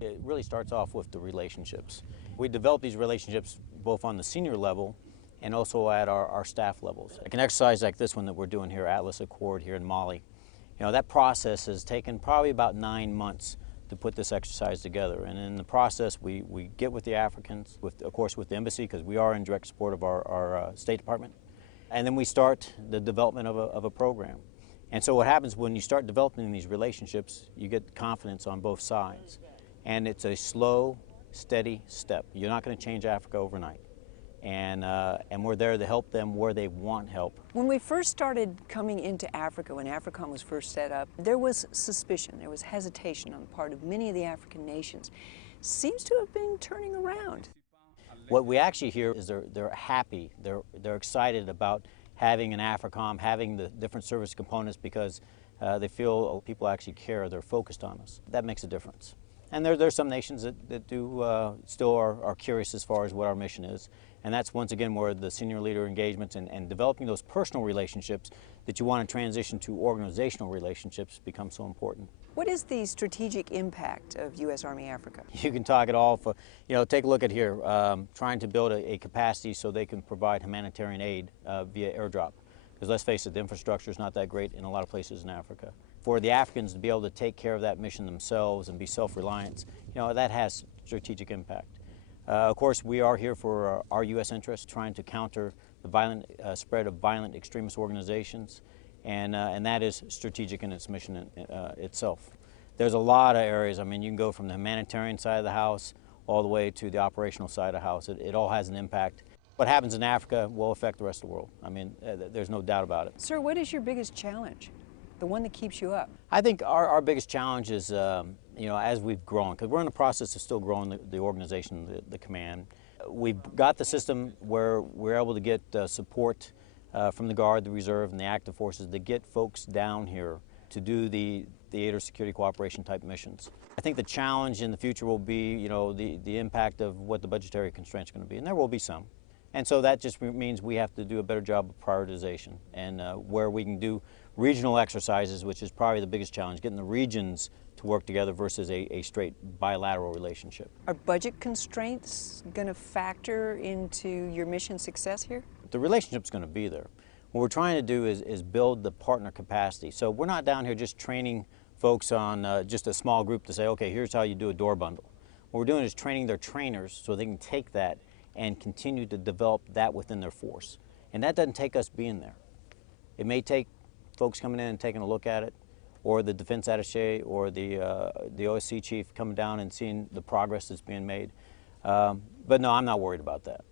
It really starts off with the relationships. We develop these relationships both on the senior level and also at our staff levels. Like an exercise like this one that we're doing here, Atlas Accord here in Mali, that process has taken probably about 9 months to put this exercise together. And in the process, we get with the Africans, of course with the embassy, because we are in direct support of our State Department. And then we start the development of a program. And so what happens when you start developing these relationships, you get confidence on both sides. And it's a slow, steady step. You're not going to change Africa overnight. And we're there to help them where they want help. When we first started coming into Africa, when AFRICOM was first set up, there was suspicion, there was hesitation on the part of many of the African nations. Seems to have been turning around. What we actually hear is they're happy, they're excited about having an AFRICOM, having the different service components, because they feel people actually care, they're focused on us. That makes a difference. And there's some nations that do still are curious as far as what our mission is. And that's once again where the senior leader engagements and developing those personal relationships that you want to transition to organizational relationships become so important. What is the strategic impact of U.S. Army Africa? You can talk it all for, take a look at here, trying to build a capacity so they can provide humanitarian aid via airdrop. Because let's face it, the infrastructure is not that great in a lot of places in Africa. For the Africans to be able to take care of that mission themselves and be self-reliant, that has strategic impact. Of course, we are here for our U.S. interests, trying to counter the violent spread of violent extremist organizations, and that is strategic in its mission itself. There's a lot of areas. I mean, you can go from the humanitarian side of the house all the way to the operational side of the house. It all has an impact. What happens in Africa will affect the rest of the world. I mean, there's no doubt about it. Sir, what is your biggest challenge? The one that keeps you up? I think our biggest challenge is, as we've grown, because we're in the process of still growing the organization, the command. We've got the system where we're able to get support from the Guard, the Reserve, and the active forces to get folks down here to do the aid or security cooperation type missions. I think the challenge in the future will be, the impact of what the budgetary constraints are going to be, and there will be some. And so that just means we have to do a better job of prioritization, and where we can do regional exercises, which is probably the biggest challenge, getting the regions to work together versus a straight bilateral relationship. Are budget constraints going to factor into your mission success here? The relationship's going to be there. What we're trying to do is build the partner capacity. So we're not down here just training folks on just a small group to say, okay, here's how you do a door bundle. What we're doing is training their trainers so they can take that and continue to develop that within their force. And that doesn't take us being there. It may take folks coming in and taking a look at it, or the defense attaché or the OSC chief coming down and seeing the progress that's being made. But no, I'm not worried about that.